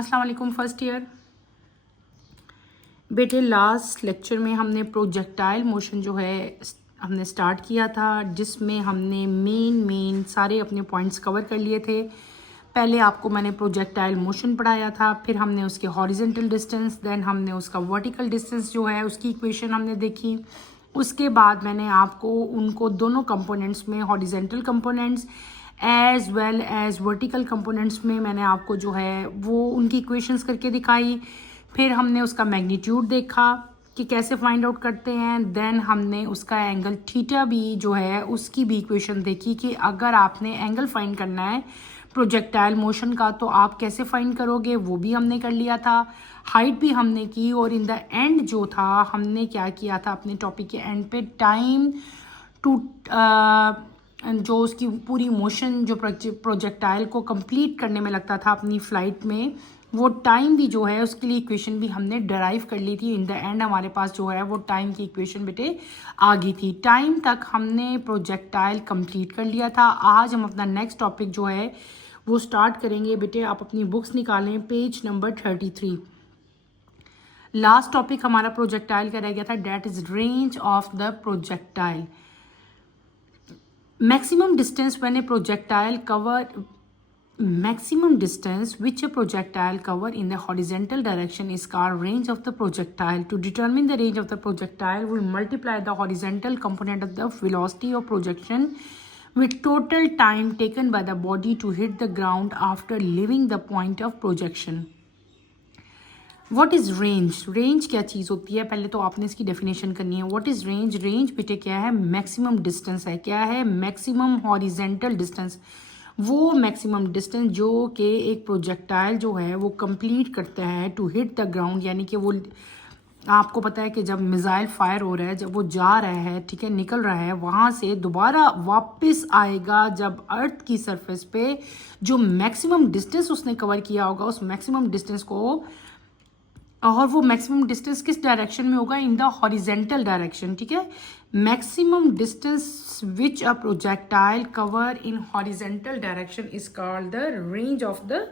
अस्सलाम वालेकुम first year बेटे। लास्ट लेक्चर में हमने प्रोजेक्टाइल मोशन जो है हमने स्टार्ट किया था, जिसमें हमने मेन सारे अपने पॉइंट्स कवर कर लिए थे। पहले आपको मैंने प्रोजेक्टाइल मोशन पढ़ाया था, फिर हमने उसके हॉरिजेंटल डिस्टेंस, देन हमने उसका वर्टिकल डिस्टेंस जो है उसकी इक्वेशन हमने देखी। उसके बाद मैंने आपको उनको दोनों कंपोनेंट्स में, horizontal components as well as vertical components में, मैंने आपको जो है वो उनकी इक्वेशंस करके दिखाई। फिर हमने उसका मैग्नीट्यूड देखा कि कैसे फाइंड आउट करते हैं। देन हमने उसका एंगल थीटा भी जो है उसकी भी इक्वेशन देखी कि अगर आपने एंगल फाइंड करना है प्रोजेक्टाइल मोशन का तो आप कैसे फाइंड करोगे, वो भी हमने कर लिया था। हाइट भी हमने की, और इन द एंड जो था हमने क्या किया था अपने टॉपिक के एंड पे, टाइम टू जो उसकी पूरी मोशन जो प्रोजेक्टाइल को कंप्लीट करने में लगता था अपनी फ्लाइट में, वो टाइम भी जो है उसके लिए इक्वेशन भी हमने डराइव कर ली थी। इन द एंड हमारे पास जो है वो टाइम की इक्वेशन बेटे आ गई थी। टाइम तक हमने प्रोजेक्टाइल कंप्लीट कर लिया था। आज हम अपना नेक्स्ट टॉपिक जो है वो स्टार्ट करेंगे। बेटे आप अपनी बुक्स निकालें, पेज नंबर 33। लास्ट टॉपिक हमारा प्रोजेक्टाइल का रह गया था, that is range of the projectile. maximum distance when a projectile cover maximum distance which a projectile cover in the horizontal direction is called range of the projectile. To determine the range of the projectile, we multiply the horizontal component of the velocity of projection with total time taken by the body to hit the ground after leaving the point of projection. What is range? Range क्या चीज़ होती है? पहले तो आपने इसकी definition करनी है। What is range? Range बेटे क्या है? मैक्सिमम डिस्टेंस है। क्या है? Maximum horizontal distance. वो मैक्सिमम डिस्टेंस जो कि एक प्रोजेक्टाइल जो है वो कंप्लीट करता है टू हिट द ग्राउंड, यानी कि वो आपको पता है कि जब मिसाइल फायर हो रहा है, जब वो जा रहा है, ठीक है, निकल रहा है, वहाँ से दोबारा वापस आएगा जब अर्थ की सरफेस पे जो मैक्सिमम डिस्टेंस उसने कवर किया होगा, उस मैक्सिमम डिस्टेंस को, और वो मैक्सिमम डिस्टेंस किस डायरेक्शन में होगा? In the horizontal direction. ठीक है, maximum distance which a projectile cover in horizontal direction is called the range of the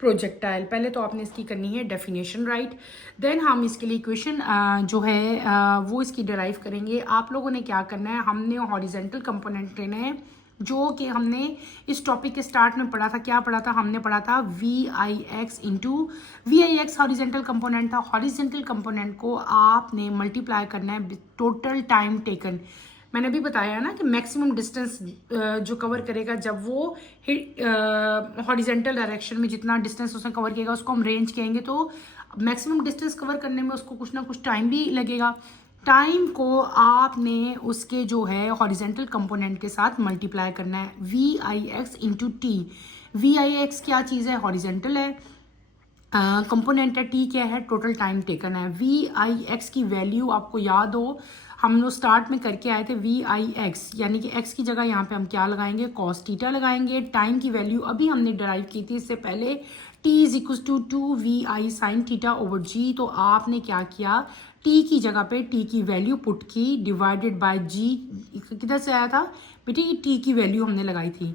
projectile. पहले तो आपने इसकी करनी है डेफिनेशन, राइट। देन हम इसके लिए इक्वेशन जो है वो इसकी डिराइव करेंगे। आप लोगों ने क्या करना है, हमने हॉरिजेंटल कंपोनेंट लेने हैं जो कि हमने इस टॉपिक के स्टार्ट में पढ़ा था। क्या पढ़ा था? हमने पढ़ा था VIX into VIX horizontal component था। हॉरिजेंटल कंपोनेंट को आपने मल्टीप्लाई करना है टोटल टाइम टेकन। मैंने भी बताया ना कि मैक्सिमम डिस्टेंस जो कवर करेगा जब वो हॉरिजेंटल डायरेक्शन में जितना डिस्टेंस उसने कवर किएगा उसको हम रेंज कहेंगे। तो मैक्सिमम डिस्टेंस कवर करने में उसको कुछ ना कुछ टाइम भी लगेगा। टाइम को आपने उसके जो है हॉरिजेंटल कंपोनेंट के साथ मल्टीप्लाई करना है, VIX इंटू टी। VIX क्या चीज़ है? हॉरिजेंटल है, कंपोनेंट है। टी क्या है? टोटल टाइम टेकन है। VIX की वैल्यू आपको याद हो, हम लोग स्टार्ट में करके आए थे VIX, यानी कि x की जगह यहाँ पे हम क्या लगाएंगे? कॉस थीटा लगाएंगे। टाइम की वैल्यू अभी हमने डराइव की थी इससे पहले, t is equal to 2VI sine theta over g. तो आपने क्या किया? t की जगह पे t की वैल्यू पुट की, डिवाइडेड बाय g। किधर से आया था बेटे? ये t की वैल्यू हमने लगाई थी।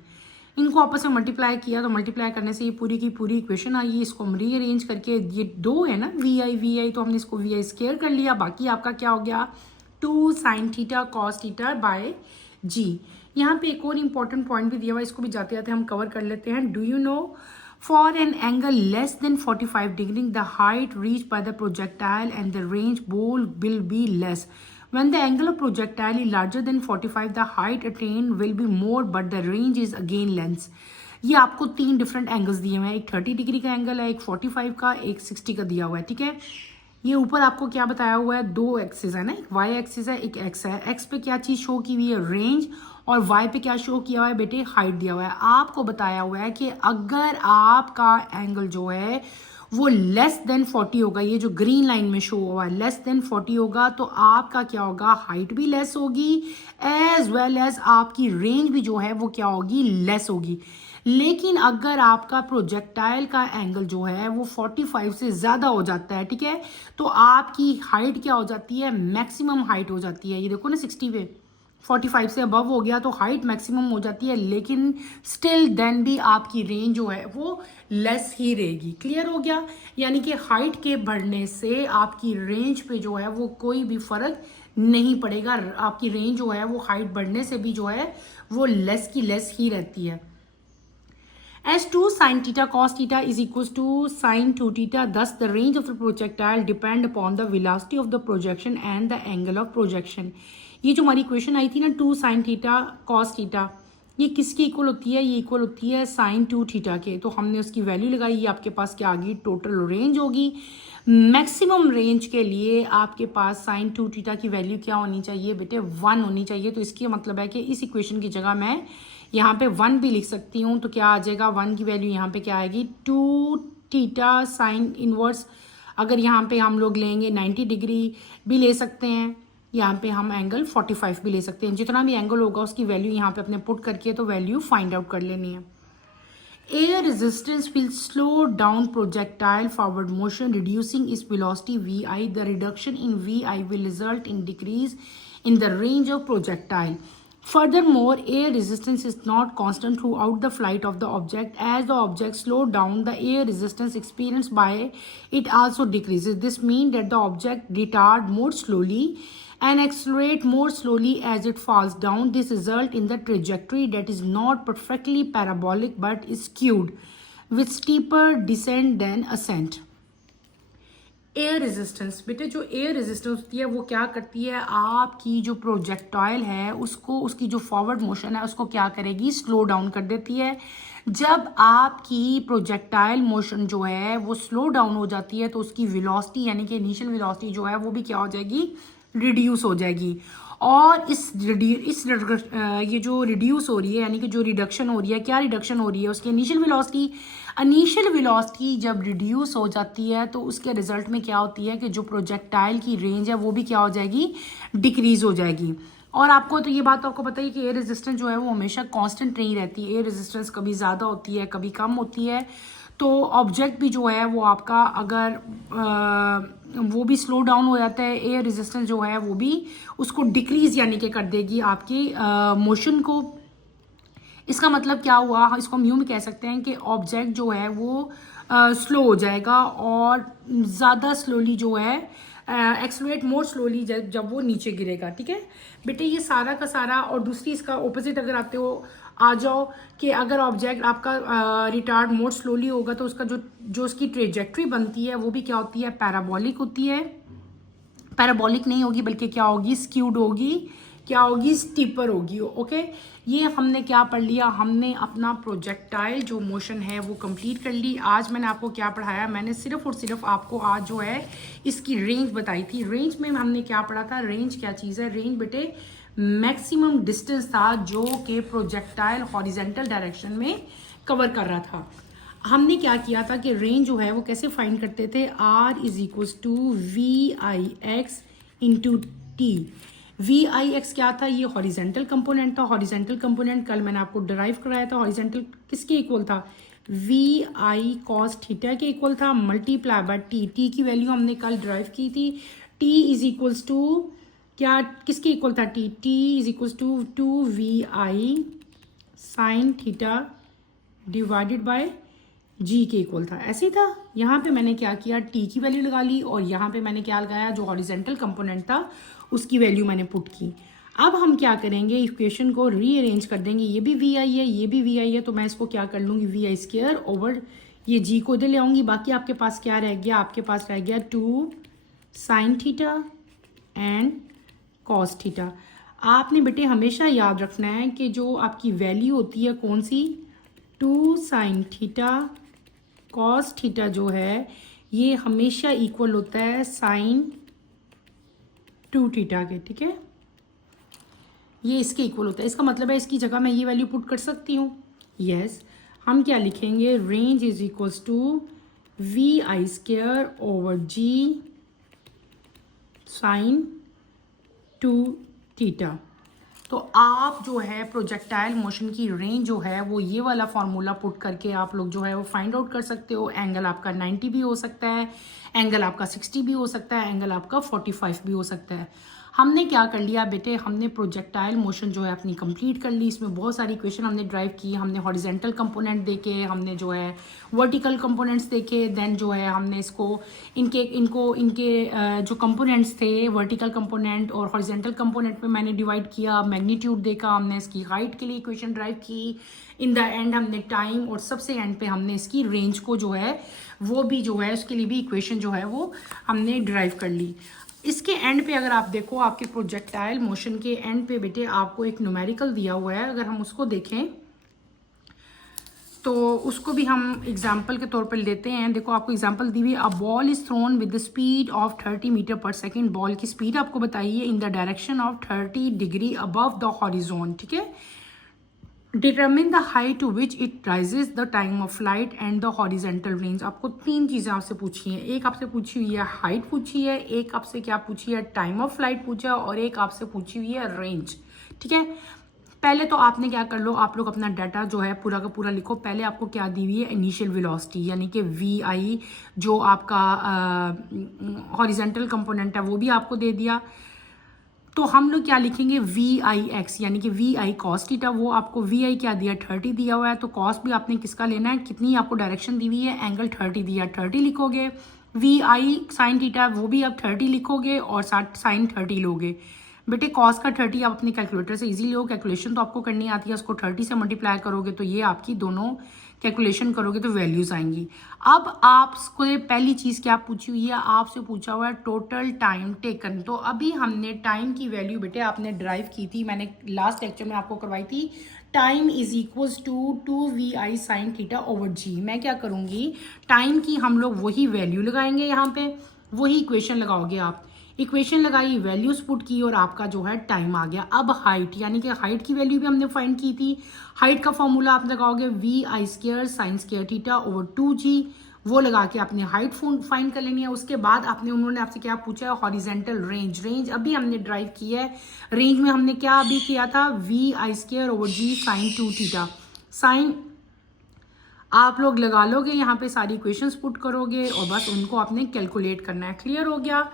इनको आपस में मल्टीप्लाई किया तो मल्टीप्लाई करने से ये पूरी की पूरी इक्वेशन आई। इसको हम रीअरेंज करके, ये दो है ना VI तो हमने इसको VI स्क्वायर कर लिया। बाकी आपका क्या हो गया? 2 sine theta cos theta by g. यहाँ पे एक और इम्पॉर्टेंट पॉइंट भी दिया हुआ है, इसको भी जाते जाते हम कवर कर लेते हैं। Do you know, for an angle less than 45 degree the height reach by the projectile and the range both will be less. When the angle of projectile is larger than 45, the height attained will be more, but the range is again less. ये आपको तीन different angles दिए हुए हैं। एक 30 degree का angle है, एक 45 का, एक 60 का दिया हुआ है। ठीक है, ये ऊपर आपको क्या बताया हुआ है? दो एक्सिस है ना, एक वाई एक्सिस है, एक एक्स है। एक्स पे क्या चीज शो की हुई है? रेंज। और वाई पे क्या शो किया हुआ है बेटे? हाइट दिया हुआ है। आपको बताया हुआ है कि अगर आपका एंगल जो है वो लेस देन 40 होगा, ये जो ग्रीन लाइन में शो हुआ है लेस देन 40 होगा, तो आपका क्या होगा? हाइट भी लेस होगी, एज वेल एज आपकी रेंज भी जो है वो क्या होगी? लेस होगी। लेकिन अगर आपका प्रोजेक्टाइल का एंगल जो है वो 45 से ज़्यादा हो जाता है, ठीक है, तो आपकी हाइट क्या हो जाती है? मैक्सिमम हाइट हो जाती है। ये देखो ना 60 पे 45 से अबव हो गया तो हाइट मैक्सिमम हो जाती है, लेकिन स्टिल देन भी आपकी रेंज जो है वो लेस ही रहेगी। क्लियर हो गया? यानी कि हाइट के बढ़ने से आपकी रेंज पे जो है वो कोई भी फर्क नहीं पड़ेगा। आपकी रेंज जो है वो हाइट बढ़ने से भी जो है वो लेस की लेस ही रहती है। As 2 sin theta cos theta is equals to sin 2 theta, thus the range of the projectile depend upon the velocity of the projection and the angle of projection. ये जो हमारी इक्वेशन आई थी ना 2 sin theta cos theta, ये किसकी equal होती है? ये इक्वल होती है sin 2 थीटा के। तो हमने उसकी वैल्यू लगाई, ये आपके पास क्या आ गई? टोटल रेंज होगी। मैक्सिमम रेंज के लिए आपके पास sin 2 थीटा की वैल्यू क्या होनी चाहिए बेटे? 1 होनी चाहिए। तो इसकी मतलब है कि इस इक्वेशन की जगह मैं यहाँ पे 1 भी लिख सकती हूँ। तो क्या आ जाएगा? 1 की वैल्यू यहाँ पे क्या आएगी? 2 थीटा साइन इनवर्स। अगर यहाँ पे हम लोग लेंगे 90 डिग्री भी ले सकते हैं, यहाँ पे हम एंगल 45 भी ले सकते हैं। जितना भी एंगल होगा उसकी वैल्यू यहाँ पे अपने पुट करके तो वैल्यू फाइंड आउट कर लेनी है। Air resistance will slow down projectile forward motion, reducing its velocity vi. The reduction in vi will result in decrease in the range of projectile. Furthermore, air resistance is not constant throughout the flight of the object. As the object slows down, the air resistance experienced by it also decreases. This means that the object retards more slowly and accelerate more slowly as it falls down. This results in the trajectory that is not perfectly parabolic but is skewed, with steeper descent than ascent. Air resistance बेटे, जो air resistance होती है वो क्या करती है? आपकी जो प्रोजेक्टाइल है उसको, उसकी जो फॉरवर्ड मोशन है उसको क्या करेगी? स्लो डाउन कर देती है। जब आपकी प्रोजेक्टाइल मोशन जो है वो स्लो डाउन हो जाती है तो उसकी वेलोसिटी यानी कि इनिशियल वेलोसिटी जो है वो भी क्या हो जाएगी? रिड्यूस हो जाएगी। और ये जो रिड्यूस हो रही है यानी कि जो रिडक्शन हो रही है, क्या रिडक्शन हो रही है? उसकी इनिशियल वेलोसिटी जब रिड्यूस हो जाती है तो उसके रिजल्ट में क्या होती है कि जो प्रोजेक्टाइल की रेंज है वो भी क्या हो जाएगी? डिक्रीज हो जाएगी। और आपको तो ये बात तो आपको पता ही कि एयर रेजिस्टेंस जो है वो हमेशा कांस्टेंट नहीं रहती। एयर रेजिस्टेंस कभी ज़्यादा होती है, कभी कम होती है। तो ऑब्जेक्ट भी जो है वो आपका अगर वो भी स्लो डाउन हो जाता है, एयर रेजिस्टेंस जो है वो भी उसको डिक्रीज यानी कि कर देगी आपकी मोशन को। इसका मतलब क्या हुआ? इसको हम यूं भी कह सकते हैं कि ऑब्जेक्ट जो है वो स्लो हो जाएगा और ज़्यादा स्लोली जो है एक्सलरेट मोर स्लोली जब वो नीचे गिरेगा। ठीक है बेटे, ये सारा का सारा। और दूसरी इसका ऑपोजिट अगर आते हो आ जाओ कि अगर ऑब्जेक्ट आपका रिटार्ड मोर स्लोली होगा तो उसका जो उसकी ट्रेजेक्ट्री बनती है वो भी क्या होती है? पैराबोलिक होती है। पैराबोलिक नहीं होगी बल्कि क्या होगी? स्क्यूड होगी। क्या होगी? स्टीपर होगी। ओके, ये हमने क्या पढ़ लिया? हमने अपना प्रोजेक्टाइल जो मोशन है वो कंप्लीट कर ली। आज मैंने आपको क्या पढ़ाया? मैंने सिर्फ और सिर्फ आपको आज जो है इसकी रेंज बताई थी। रेंज में हमने क्या पढ़ा था? रेंज क्या चीज़ है? रेंज बेटे मैक्सिमम डिस्टेंस था जो कि प्रोजेक्टाइल हॉरिजेंटल डायरेक्शन में कवर कर रहा था। हमने क्या किया था कि रेंज जो है वो कैसे फाइंड करते थे? R is equals to VIX into T. VIX क्या था? ये हॉरिजेंटल कंपोनेंट था। हॉरिजेंटल कंपोनेंट कल मैंने आपको डिराइव कराया था। हॉरिजेंटल किसके इक्वल था? VI cos थीटा के इक्वल था मल्टीप्लाई बाय टी। टी की वैल्यू हमने कल डिराइव की थी। T इज इक्वल्स टू क्या किसके इक्वल था? T is equals to VI sine theta divided by G के इक्वल था। ऐसे ही था। यहाँ पे मैंने क्या किया? T की वैल्यू लगा ली और यहाँ पे मैंने क्या लगाया? जो हॉरिजेंटल कंपोनेंट था उसकी वैल्यू मैंने पुट की। अब हम क्या करेंगे? इक्वेशन को रीअरेंज कर देंगे। ये भी VI है, ये भी VI है, तो मैं इसको क्या कर लूँगी? VI स्क्वायर ओवर ये G को इधर ले आऊँगी। बाकी आपके पास क्या रह गया? आपके पास रह गया 2 sine theta and cos theta. आपने बेटे हमेशा याद रखना है कि जो आपकी वैल्यू होती है कौन सी? 2 साइन थीटा कॉस थीटा जो है ये हमेशा इक्वल होता है साइन 2 थीटा के। ठीक है, ये इसके इक्वल होता है। इसका मतलब है इसकी जगह मैं ये वैल्यू पुट कर सकती हूँ। यस, हम क्या लिखेंगे? Range is equals to VI square over G sine 2 theta. तो आप जो है प्रोजेक्टाइल मोशन की रेंज जो है वो ये वाला फार्मूला पुट करके आप लोग जो है वो फाइंड आउट कर सकते हो। एंगल आपका 90 भी हो सकता है, एंगल आपका 60 भी हो सकता है, एंगल आपका 45 भी हो सकता है। हमने क्या कर लिया बेटे, हमने प्रोजेक्टाइल मोशन जो है अपनी कंप्लीट कर ली। इसमें बहुत सारी इक्वेशन हमने ड्राइव की, हमने हॉरिजेंटल कंपोनेंट देखे, हमने जो है वर्टिकल कंपोनेंट्स देखे, देन जो है हमने इसको इनके जो कंपोनेंट्स थे वर्टिकल कंपोनेंट और हॉरिजेंटल कंपोनेंट में मैंने डिवाइड किया, मैग्नीट्यूड देखा, हमने इसकी हाइट के लिए इक्वेशन ड्राइव की। इन द एंड हमने टाइम और सबसे एंड पे हमने इसकी रेंज को जो है वो भी जो है उसके लिए भी इक्वेशन जो है वो हमने ड्राइव कर ली। इसके एंड पे अगर आप देखो, आपके प्रोजेक्टाइल मोशन के एंड पे बेटे आपको एक न्यूमेरिकल दिया हुआ है। अगर हम उसको देखें तो उसको भी हम एग्जाम्पल के तौर पर लेते हैं। देखो आपको एग्जाम्पल दी हुई, a ball is thrown with the speed of 30 metre पर सेकेंड। बॉल की स्पीड आपको बताइए in the direction of 30 degree above the horizon, ठीक है। Determine the height to which it rises, the time of flight and the horizontal range. आपको 3 चीज़ें आपसे पूछी हैं। एक आपसे पूछी हुई है हाइट पूछी है, एक आपसे क्या पूछी है टाइम ऑफ फ्लाइट पूछा है, और एक आपसे पूछी हुई है रेंज, ठीक है। पहले तो आपने क्या कर लो, आप लोग अपना डाटा जो है पूरा का पूरा लिखो। पहले आपको क्या दी हुई है, इनिशियल वेलोसिटी यानी कि VI जो आपका हॉरिजेंटल कंपोनेंट है वो भी आपको दे दिया। तो हम लोग क्या लिखेंगे, VIX यानी कि VI कॉस थीटा। वो आपको VI क्या दिया, 30 दिया हुआ है, तो कॉस भी आपने किसका लेना है, कितनी आपको डायरेक्शन दी हुई है, एंगल 30 दिया, 30 लिखोगे। VI साइन थीटा वो भी आप 30 लिखोगे और साइन 30 लोगे। बेटे कॉस का 30 आप अपने कैलकुलेटर से इजीली लो, कैलकुलेशन तो आपको करनी आती है, उसको 30 से मल्टीप्लाई करोगे तो ये आपकी दोनों कैलकुलेशन करोगे तो वैल्यूज आएंगी। अब आपको पहली चीज़ क्या पूछी हुई है, आपसे पूछा हुआ है टोटल टाइम टेकन। तो अभी हमने टाइम की वैल्यू बेटे आपने ड्राइव की थी, मैंने लास्ट लेक्चर में आपको करवाई थी। Time is equals to 2VI sine theta over g. मैं क्या करूँगी, टाइम की हम लोग वही वैल्यू लगाएंगे, यहाँ पे वही इक्वेशन लगाओगे आप। इक्वेशन लगाई, वैल्यूज पुट की और आपका जो है टाइम आ गया। अब हाइट यानी कि हाइट की वैल्यू भी हमने फाइंड की थी। हाइट का फॉर्मूला आप लगाओगे VI² sine square theta over 2G। वो लगा के आपने हाइट फाइंड कर लेनी है। उसके बाद उन्होंने आपसे क्या पूछा है, हॉरिजेंटल रेंज। रेंज अभी हमने ड्राइव की है। रेंज में हमने क्या अभी किया था, VI² over G sine 2 theta. Sine आप लोग लगा लोगे, यहाँ पे सारी इक्वेशंस पुट करोगे और बस उनको आपने कैलकुलेट करना है। क्लियर हो गया।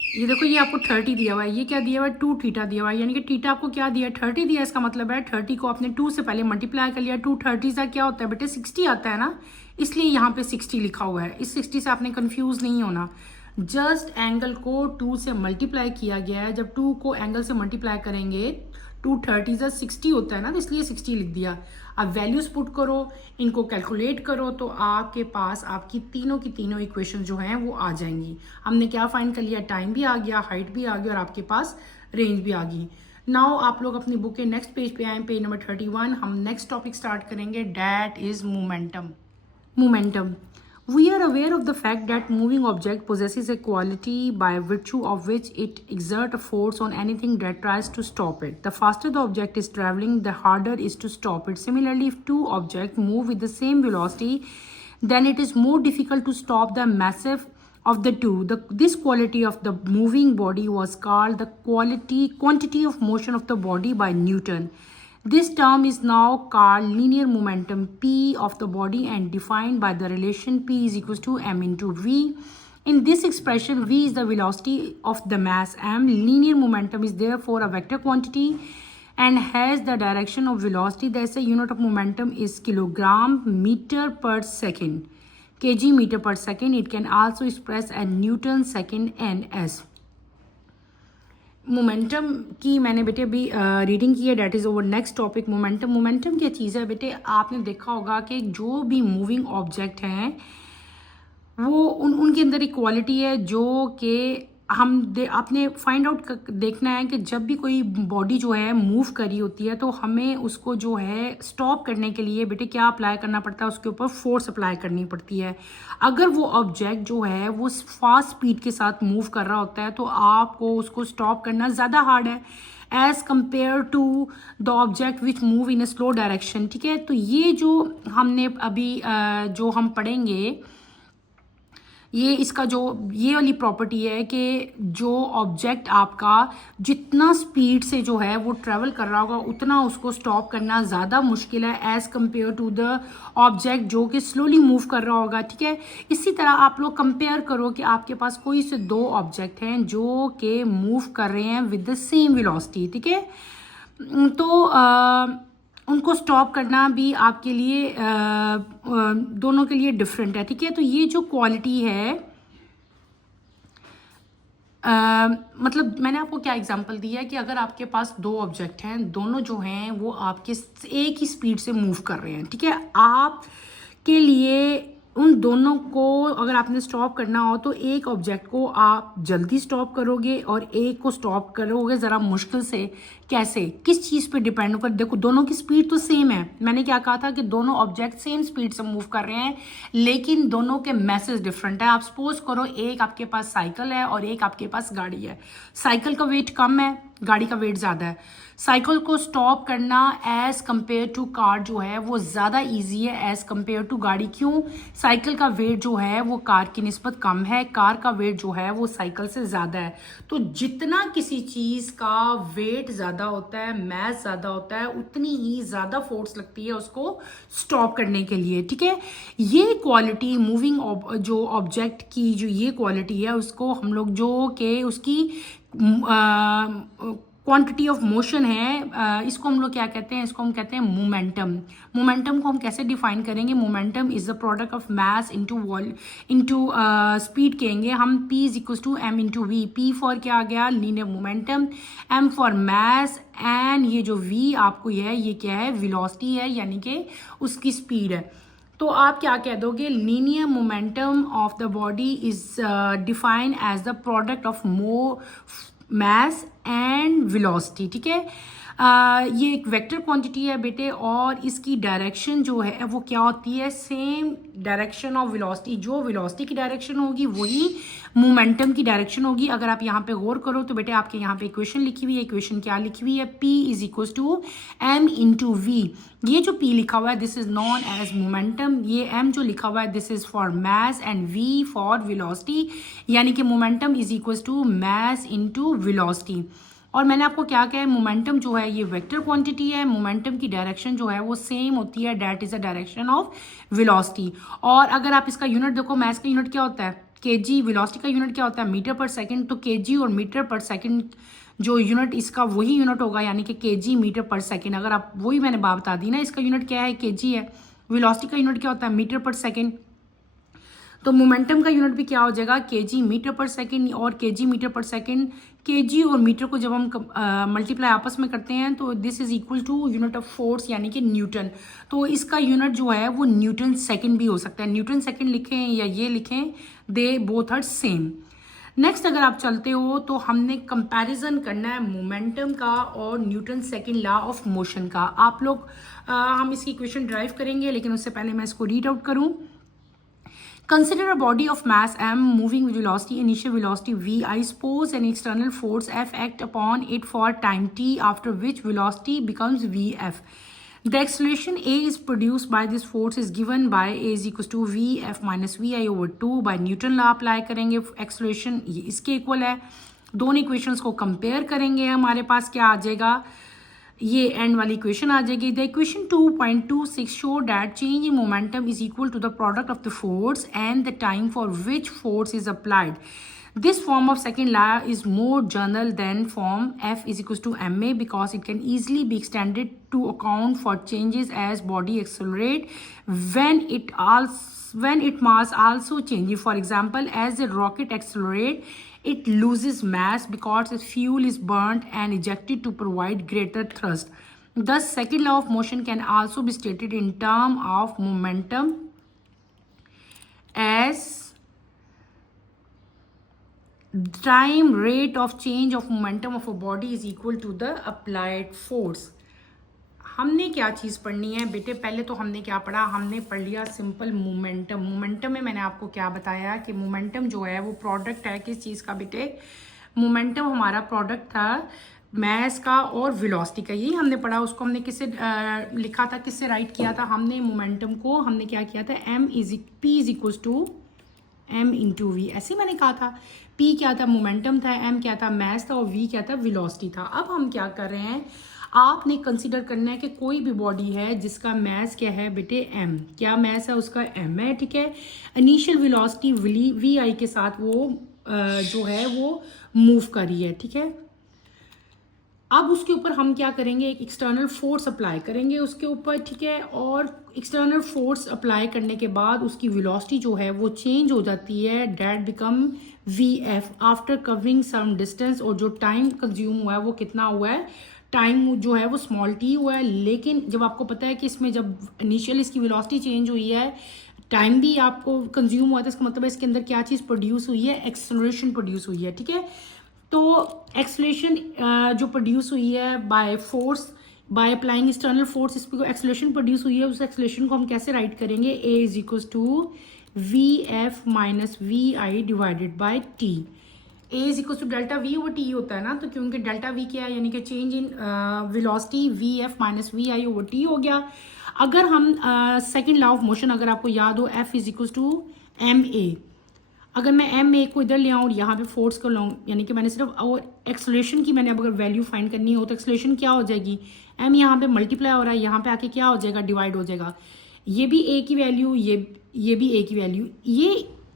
ये देखो ये आपको 30 दिया हुआ है, ये क्या दिया हुआ है 2 थीटा दिया हुआ है, यानी कि थीटा आपको क्या दिया है 30 दिया है। इसका मतलब है 30 को आपने 2 से पहले मल्टीप्लाई कर लिया। 2 30 का क्या होता है बेटे 60 आता है ना, इसलिए यहाँ पे 60 लिखा हुआ है। इस 60 से आपने कंफ्यूज नहीं होना, जस्ट एंगल को 2 से मल्टीप्लाई किया गया है। जब 2 को एंगल से मल्टीप्लाई करेंगे 2 30 60 होता है ना, तो इसलिए 60 लिख दिया। अब वैल्यूज पुट करो, इनको कैलकुलेट करो, तो आपके पास आपकी तीनों की तीनों इक्वेशन जो हैं वो आ जाएंगी। हमने क्या फाइंड कर लिया, टाइम भी आ गया, हाइट भी आ गई और आपके पास रेंज भी आ गई। नाउ आप लोग अपनी बुक के नेक्स्ट पेज पे आए, पेज नंबर 31। हम नेक्स्ट टॉपिक स्टार्ट करेंगे, that is momentum. Momentum, we are aware of the fact that moving object possesses a quality by virtue of which it exerts a force on anything that tries to stop it. The faster the object is traveling, the harder it is to stop it. Similarly, if two objects move with the same velocity, then it is more difficult to stop the massive of the two. This quality of the moving body was called the quantity of motion of the body by Newton. This term is now called linear momentum P of the body and defined by the relation P is equals to m into v. In this expression, v is the velocity of the mass m. Linear momentum is therefore a vector quantity and has the direction of velocity. Thus, the unit of momentum is kilogram meter per second, kg meter per second. It can also express as Newton second ns. Momentum की मैंने बेटे अभी reading की है, that is over next topic. Momentum क्या चीज़ है बेटे, आपने देखा होगा कि जो भी मूविंग ऑब्जेक्ट हैं वो उनके अंदर एक क्वालिटी है जो कि आपने फाइंड आउट देखना है कि जब भी कोई बॉडी जो है मूव करी होती है तो हमें उसको जो है स्टॉप करने के लिए बेटे क्या अप्लाई करना पड़ता है, उसके ऊपर फोर्स अप्लाई करनी पड़ती है। अगर वो ऑब्जेक्ट जो है वो फास्ट स्पीड के साथ मूव कर रहा होता है तो आपको उसको स्टॉप करना ज़्यादा हार्ड है as compare to the object which move in a slow direction, ठीक है। तो ये जो हमने अभी जो हम पढ़ेंगे ये इसका जो ये वाली प्रॉपर्टी है कि जो ऑब्जेक्ट आपका जितना स्पीड से जो है वो ट्रैवल कर रहा होगा उतना उसको स्टॉप करना ज़्यादा मुश्किल है as compare to the object जो कि स्लोली मूव कर रहा होगा, ठीक है। इसी तरह आप लोग कंपेयर करो कि आपके पास कोई से दो ऑब्जेक्ट हैं जो कि मूव कर रहे हैं विद द सेम वेलोसिटी, ठीक है। तो उनको स्टॉप करना भी आपके लिए दोनों के लिए डिफरेंट है, ठीक है। तो ये जो क्वालिटी है मतलब मैंने आपको क्या एग्जांपल दिया है कि अगर आपके पास दो ऑब्जेक्ट हैं, दोनों जो हैं वो आपके एक ही स्पीड से मूव कर रहे हैं, ठीक है। आप के लिए उन दोनों को अगर आपने स्टॉप करना हो तो एक ऑब्जेक्ट को आप जल्दी स्टॉप करोगे और एक को स्टॉप करोगे ज़रा मुश्किल से। कैसे, किस चीज़ पे डिपेंड होकर? देखो दोनों की स्पीड तो सेम है, मैंने क्या कहा था कि दोनों ऑब्जेक्ट सेम स्पीड से मूव कर रहे हैं लेकिन दोनों के मैसेज डिफरेंट है। आप सपोज करो एक आपके पास साइकिल है और एक आपके पास गाड़ी है। साइकिल का वेट कम है, गाड़ी का वेट ज़्यादा है। साइकिल को स्टॉप करना एज कंपेयर टू कार जो है वो ज़्यादा इजी है एज कंपेयर टू गाड़ी। क्यों? साइकिल का वेट जो है वो कार की निस्बत कम है, कार का वेट जो है वो साइकिल से ज़्यादा है। तो जितना किसी चीज़ का वेट ज़्यादा होता है, मैथ ज़्यादा होता है, उतनी ही ज़्यादा फोर्स लगती है उसको स्टॉप करने के लिए, ठीक है। ये क्वालिटी मूविंग जो ऑब्जेक्ट की जो ये क्वालिटी है उसको हम लोग जो कि उसकी क्वांटिटी ऑफ मोशन है, इसको हम लोग क्या कहते हैं? इसको हम कहते हैं मोमेंटम। मोमेंटम को हम कैसे डिफाइन करेंगे? Momentum is the product of mass into speed कहेंगे हम। P is equal to m into V. P for क्या आ गया? Linear momentum, M for mass, and ये जो V आपको ये क्या है? वेलोसिटी है, यानी कि उसकी स्पीड है। तो आप क्या कह दोगे? Linear momentum of the body is defined as the product of mass and velocity, ठीक है। ये एक वेक्टर क्वांटिटी है बेटे और इसकी डायरेक्शन जो है वो क्या होती है? Same direction of velocity. जो वेलोसिटी की डायरेक्शन होगी वही मोमेंटम की डायरेक्शन होगी। अगर आप यहाँ पे गौर करो तो बेटे आपके यहाँ पे इक्वेशन लिखी हुई है। इक्वेशन क्या लिखी हुई है? P is equal to m into V. ये जो P लिखा हुआ है this is known as momentum. ये M जो लिखा हुआ है this is for mass and V for velocity, यानी कि momentum is equal to mass into velocity. और मैंने आपको क्या कहा है? मोमेंटम जो है ये वेक्टर क्वांटिटी है, मोमेंटम की डायरेक्शन जो है वो सेम होती है, that is the direction of velocity. और अगर आप इसका यूनिट देखो, मास का यूनिट क्या होता है? केजी। वेलोसिटी का यूनिट क्या होता है? मीटर पर सेकंड। तो केजी और मीटर पर सेकंड जो यूनिट इसका वही यूनिट होगा, यानी कि केजी मीटर पर सेकंड। अगर आप वही मैंने बात बता दी ना, इसका यूनिट क्या है? केजी है। वेलोसिटी का यूनिट क्या होता है? मीटर पर सेकंड। तो मोमेंटम का यूनिट भी क्या हो जाएगा? केजी मीटर पर सेकंड और केजी मीटर पर सेकंड। केजी और मीटर को जब हम मल्टीप्लाई आपस में करते हैं तो this is equal to unit of force, यानी कि न्यूटन। तो इसका यूनिट जो है वो न्यूटन सेकंड भी हो सकता है। न्यूटन सेकंड लिखें या ये लिखें, they both are same. Next अगर आप चलते हो तो हमने कंपैरिजन करना है मोमेंटम का और Newton second law of motion का। आप लोग हम इसकी इक्वेशन ड्राइव करेंगे, लेकिन उससे पहले मैं इसको रीड आउट करूं। Consider a body of mass m moving with velocity, initial velocity v. I suppose an external force F act upon it for time t, after which velocity becomes vf. The acceleration A is produced by this force is given by A is equals to vf minus vi over 2 by Newton law apply करेंगे। acceleration ये इसके equal है। दोनों equations को compare करेंगे, हमारे पास क्या आ जाएगा? ये एंड वाली इक्वेशन आ जाएगी। The equation 2.26 show that change in momentum is equal to the product of the force and the time for which force is applied. This form of second law is more general than form F is equals to ma because it can easily be extended to account for changes as body accelerate when it mass also changes. For example, as the rocket accelerate, it loses mass because its fuel is burnt and ejected to provide greater thrust. Thus, second law of motion can also be stated in terms of momentum as time rate of change of momentum of a body is equal to the applied force. हमने क्या चीज़ पढ़नी है बेटे? पहले तो हमने क्या पढ़ा? हमने पढ़ लिया सिंपल मोमेंटम। मोमेंटम में मैंने आपको क्या बताया कि मोमेंटम जो है वो प्रोडक्ट है किस चीज़ का बेटे? मोमेंटम हमारा प्रोडक्ट था मैस का और वेलोसिटी का। यही हमने पढ़ा। उसको हमने किससे लिखा था, किससे राइट किया था? हमने मोमेंटम को हमने क्या किया था? P is equal to m into V, ऐसे ही मैंने कहा था। p क्या था, मोमेंटम था, m क्या था, मास था, और v क्या था, वेलोसिटी था। अब हम क्या कर रहे हैं, आपने कंसीडर करना है कि कोई भी बॉडी है जिसका मास क्या है बेटे, m, क्या मास है उसका, m है, ठीक है। इनिशियल वेलोसिटी वी आई के साथ वो जो है वो मूव कर रही है, ठीक है। अब उसके ऊपर हम क्या करेंगे, एक एक्सटर्नल फोर्स अप्लाई करेंगे उसके ऊपर, ठीक है। और एक्सटर्नल फोर्स अप्लाई करने के बाद उसकी वेलोसिटी जो है वो चेंज हो जाती है, that become V F after covering some distance. और जो टाइम कंज्यूम हुआ है वो कितना हुआ है, टाइम जो है वो स्मॉल टी हुआ है। लेकिन जब आपको पता है कि इसमें जब इनिशियल इसकी वेलोसिटी चेंज हुई है, टाइम भी आपको कंज्यूम हुआ था, इसका मतलब है इसके अंदर क्या चीज़ प्रोड्यूस हुई है, एक्सेलरेशन प्रोड्यूस हुई है, ठीक है। तो एक्सेलरेशन जो प्रोड्यूस हुई है by force, by applying external force, इस पर एक्सेलरेशन प्रोड्यूस हुई है, उस एक्सेलरेशन को हम कैसे राइट करेंगे, a is equal to V F minus we I divided by t. A is equal to delta v over t होता है ना, तो क्योंकि डेल्टा वी क्या है, यानी कि change in velocity, V F minus we I over T हो गया। अगर हम सेकेंड लॉ ऑफ मोशन अगर आपको याद हो, F is equal to M A, अगर मैं एम ए को इधर ले आऊँ और यहाँ पे फोर्स को लाऊँ, यानी कि मैंने सिर्फ और एक्सेलरेशन की मैंने अब अगर वैल्यू फाइंड करनी हो तो एक्सेलरेशन क्या हो जाएगी, एम यहाँ पे मल्टीप्लाई हो रहा है, यहाँ पे आके क्या हो जाएगा, डिवाइड हो जाएगा। ये भी ए की वैल्यू, ये भी ए की वैल्यू, ये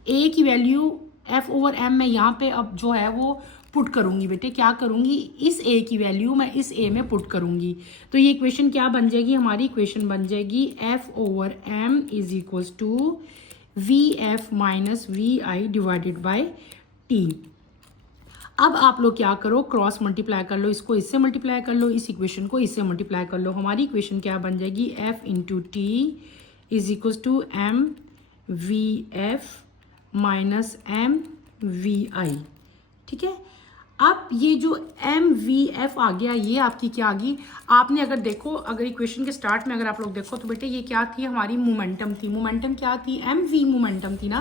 ए की वैल्यू एफ ओवर एम मैं यहाँ पे अब जो है वो पुट करूँगी बेटे, क्या करूँगी, इस ए की वैल्यू मैं इस ए में पुट करूँगी। तो ये इक्वेशन क्या बन जाएगी, हमारी इक्वेशन बन जाएगी F over M is equals to V F minus we I divided by T. अब आप लोग क्या करो, क्रॉस मल्टीप्लाई कर लो, इसको इससे मल्टीप्लाई कर लो, इस इक्वेशन को इससे मल्टीप्लाई कर लो। हमारी इक्वेशन क्या बन जाएगी, f into t is equals to m V F minus m we i, ठीक है। अब ये जो एम वी एफ आ गया, ये आपकी क्या आ गई, आपने अगर देखो, अगर इक्वेशन के स्टार्ट में अगर आप लोग देखो तो बेटे ये क्या थी, हमारी मोमेंटम थी। मोमेंटम क्या थी, एम वी मोमेंटम थी ना,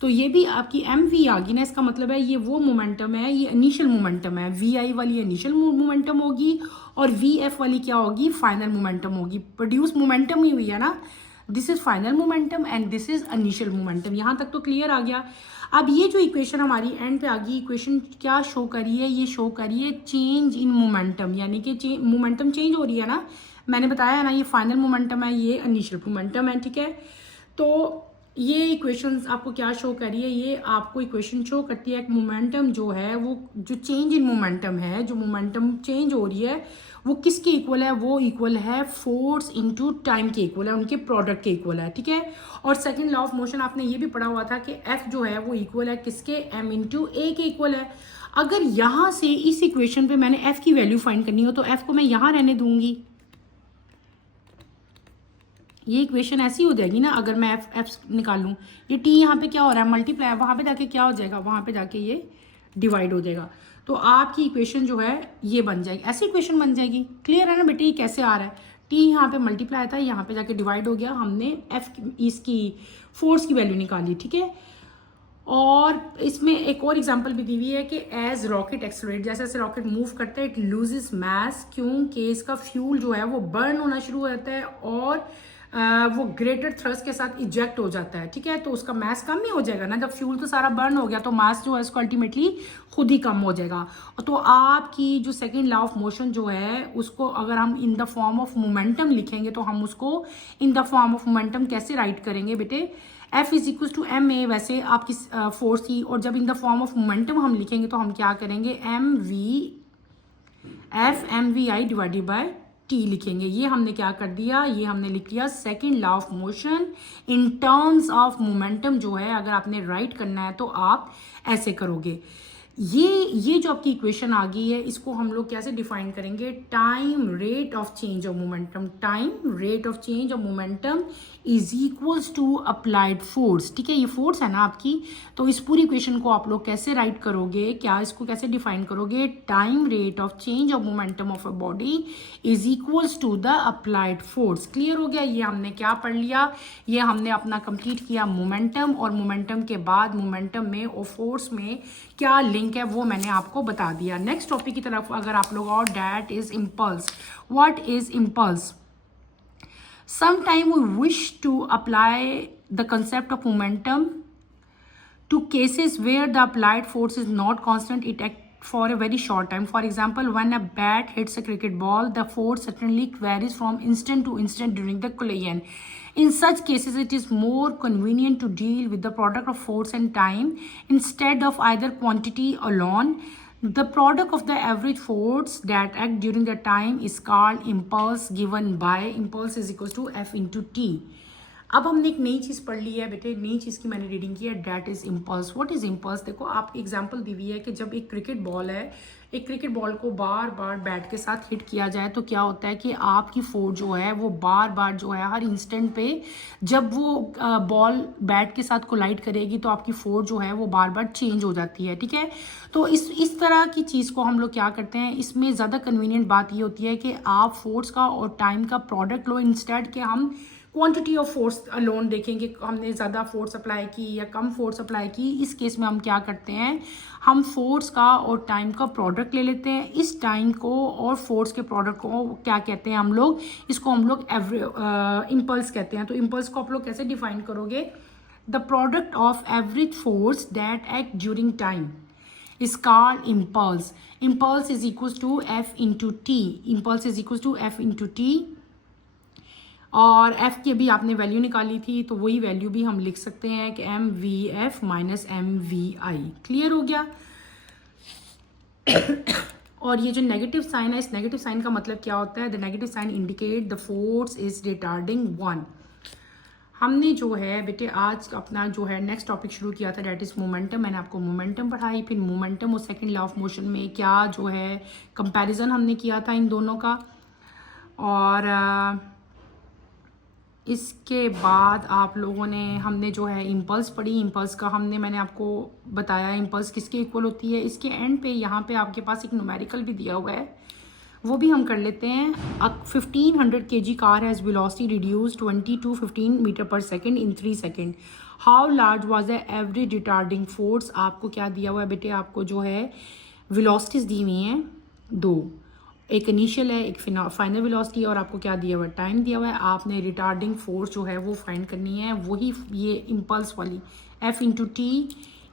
तो ये भी आपकी एम वी आ गई ना, इसका मतलब है ये वो मोमेंटम है, ये इनिशियल मोमेंटम है। वी आई वाली इनिशियल मोमेंटम होगी और वी एफ वाली क्या होगी, फाइनल मोमेंटम होगी। प्रोड्यूस मोमेंटम ही हुई है ना, this is final momentum and this is initial momentum. यहाँ तक तो क्लियर आ गया। अब ये जो इक्वेशन हमारी एंड पे आ गई, इक्वेशन क्या शो करी है, ये शो करी है चेंज इन मोमेंटम, यानी कि मोमेंटम चेंज हो रही है ना, मैंने बताया है ना, ये फाइनल मोमेंटम है, ये इनिशियल मोमेंटम है, ठीक है। तो ये इक्वेशंस आपको क्या शो करी है, ये आपको इक्वेशन शो करती है कि मोमेंटम जो है वो, जो चेंज इन मोमेंटम है, जो मोमेंटम चेंज हो रही है वो किसके इक्वल है, वो इक्वल है फोर्स इनटू टाइम के इक्वल है, उनके प्रोडक्ट के इक्वल है, ठीक है। और सेकंड लॉ ऑफ मोशन आपने ये भी पढ़ा हुआ था कि एफ जो है वो इक्वल है किसके, एम इंटू ए के इक्वल है। अगर यहाँ से इस इक्वेशन पे मैंने एफ की वैल्यू फाइंड करनी हो तो एफ को मैं यहाँ रहने दूंगी, ये इक्वेशन ऐसी हो जाएगी ना। अगर मैं एफ निकालूं, ये टी यहाँ पे क्या हो रहा है, मल्टीप्लाई, वहां पे जाके क्या हो जाएगा, वहां पे जाके ये डिवाइड हो जाएगा। तो आपकी इक्वेशन जो है ये बन जाएगी, ऐसी इक्वेशन बन जाएगी। क्लियर है ना बेटे, ये कैसे आ रहा है, टी यहाँ पे मल्टीप्लाई था, यहाँ पे जाके डिवाइड हो गया, हमने एफ इसकी फोर्स की वैल्यू निकाली, ठीक है। और इसमें एक और एग्जांपल भी दी हुई है कि एज रॉकेट एक्सेलरेट, जैसे जैसे रॉकेट मूव करता है इट लूजेस मास, क्योंकि इसका फ्यूल जो है वो बर्न होना शुरू हो जाता है और वो ग्रेटर थ्रस्ट के साथ इजेक्ट हो जाता है, ठीक है। तो उसका मास कम ही हो जाएगा ना, जब फ्यूल तो सारा बर्न हो गया तो मास जो है इसको अल्टीमेटली खुद ही कम हो जाएगा। तो आपकी जो सेकंड लॉ ऑफ मोशन जो है उसको अगर हम in the form of momentum लिखेंगे तो हम उसको in the form of momentum कैसे राइट करेंगे बेटे, F is equal to M A, वैसे आपकी फोर्स थी, और जब in the form of momentum हम लिखेंगे तो हम क्या करेंगे, M we F M we I divided by T लिखेंगे। ये हमने क्या कर दिया, ये हमने लिख लिया second law of motion in terms of momentum. जो है अगर आपने राइट करना है तो आप ऐसे करोगे। ये जो आपकी इक्वेशन आ गई है इसको हम लोग कैसे डिफाइन करेंगे, time rate of change of momentum, time rate of change of momentum is equals to applied force, ठीक है। ये फोर्स है ना आपकी, तो इस पूरी इक्वेशन को आप लोग कैसे राइट करोगे, क्या इसको कैसे डिफाइन करोगे, time rate of change of momentum of a body is equals to the applied force. Clear हो गया, ये हमने क्या पढ़ लिया, ये हमने अपना कंप्लीट किया मोमेंटम, और मोमेंटम के बाद मोमेंटम में और फोर्स में क्या लिंक है वो मैंने आपको बता दिया। नेक्स्ट टॉपिक की तरफ अगर आप लोग, और that is impulse. What is impulse, sometime we wish to apply the concept of momentum To cases where the applied force is not constant, it acts for a very short time. For example, when a bat hits a cricket ball, the force certainly varies from instant to instant during the collision. In such cases, it is more convenient to deal with the product of force and time instead of either quantity alone. The product of the average force that act during the time is called impulse, given by impulse is equals to F into T. अब हमने एक नई चीज़ पढ़ ली है बेटे, नई चीज़ की मैंने रीडिंग की है, that is impulse. What is impulse? देखो आप एग्जांपल दी हुई है कि जब एक क्रिकेट बॉल है, एक क्रिकेट बॉल को बार बार बैट के साथ हिट किया जाए तो क्या होता है कि आपकी फोर्स जो है वो बार बार जो है हर इंस्टेंट पे जब वो बॉल बैट के साथ कोलाइड करेगी तो आपकी फोर्स जो है वो बार बार चेंज हो जाती है. ठीक है, तो इस तरह की चीज़ को हम लोग क्या करते हैं, इसमें ज़्यादा कन्वीनियंट बात ये होती है कि आप फोर्स का और टाइम का प्रोडक्ट लो इंस्टेड के हम क्वांटिटी ऑफ फोर्स अलोन देखेंगे, हमने ज़्यादा फोर्स अप्लाई की या कम फोर्स अप्लाई की. इस केस में हम क्या करते हैं, हम फोर्स का और टाइम का प्रोडक्ट ले लेते हैं. इस टाइम को और फोर्स के प्रोडक्ट को क्या कहते हैं हम लोग, इसको हम लोग इम्पल्स कहते हैं. तो इम्पल्स को आप लोग कैसे डिफाइन करोगे? The product of average force that act during time is called impulse. Impulse is equals to F into T. Impulse is equals to F into T. और F की अभी आपने वैल्यू निकाली थी तो वही वैल्यू भी हम लिख सकते हैं कि mvf माइनस mvi. क्लियर हो गया? और ये जो नेगेटिव साइन है, इस नेगेटिव साइन का मतलब क्या होता है? The negative sign indicate the force is retarding 1. हमने जो है बेटे आज अपना जो है नेक्स्ट टॉपिक शुरू किया था, डैट इज़ मोमेंटम. मैंने आपको मोमेंटम पढ़ाई, फिर मोमेंटम और सेकंड लॉ ऑफ मोशन में क्या जो है कंपैरिजन हमने किया था इन दोनों का. और इसके बाद आप लोगों ने हमने जो है इम्पल्स पढ़ी. इम्पल्स का मैंने आपको बताया इम्पल्स किसके इक्वल होती है. इसके एंड पे यहाँ पे आपके पास एक न्यूमेरिकल भी दिया हुआ है, वो भी हम कर लेते हैं. 1500 kg car has velocity reduce 20 to 15 metre पर second in 3 second. How large was the average retarding force? आपको क्या दिया हुआ है बेटे, आपको जो है वेलोसिटीज दी हुई हैं 2, एक इनिशियल है, एक फाइनल वेलोसिटी, और आपको क्या दिया हुआ है, टाइम दिया हुआ है. आपने रिटार्डिंग फोर्स जो है वो फाइंड करनी है, वही ये इम्पल्स वाली F into T.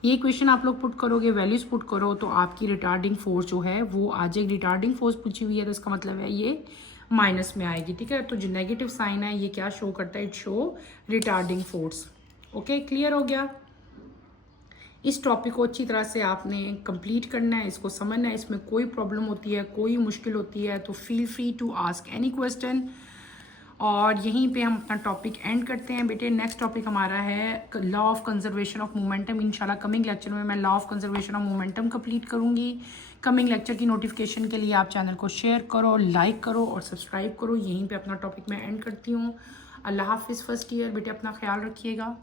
ये क्वेश्चन आप लोग पुट करोगे, वैल्यूज पुट करो तो आपकी रिटार्डिंग फोर्स जो है वो आ जाएगी. रिटार्डिंग फोर्स पूछी हुई है तो इसका मतलब है ये माइनस में आएगी. ठीक है, तो जो नेगेटिव साइन है ये क्या शो करता है? It show retarding force. Okay, clear हो गया? इस टॉपिक को अच्छी तरह से आपने कंप्लीट करना है, इसको समझना है. इसमें कोई प्रॉब्लम होती है, कोई मुश्किल होती है तो feel free to ask any question. और यहीं पे हम अपना टॉपिक एंड करते हैं बेटे. नेक्स्ट टॉपिक हमारा है law of conservation of momentum. इंशाल्लाह कमिंग लेक्चर में मैं law of conservation of momentum complete करूंगी. कमिंग लेक्चर की नोटिफिकेशन के लिए आप चैनल को शेयर करो, लाइक करो और सब्सक्राइब करो. यहीं पे अपना टॉपिक मैं एंड करती हूँ. अल्लाह हाफिज़. फर्स्ट ईयर बेटे अपना ख्याल रखिएगा.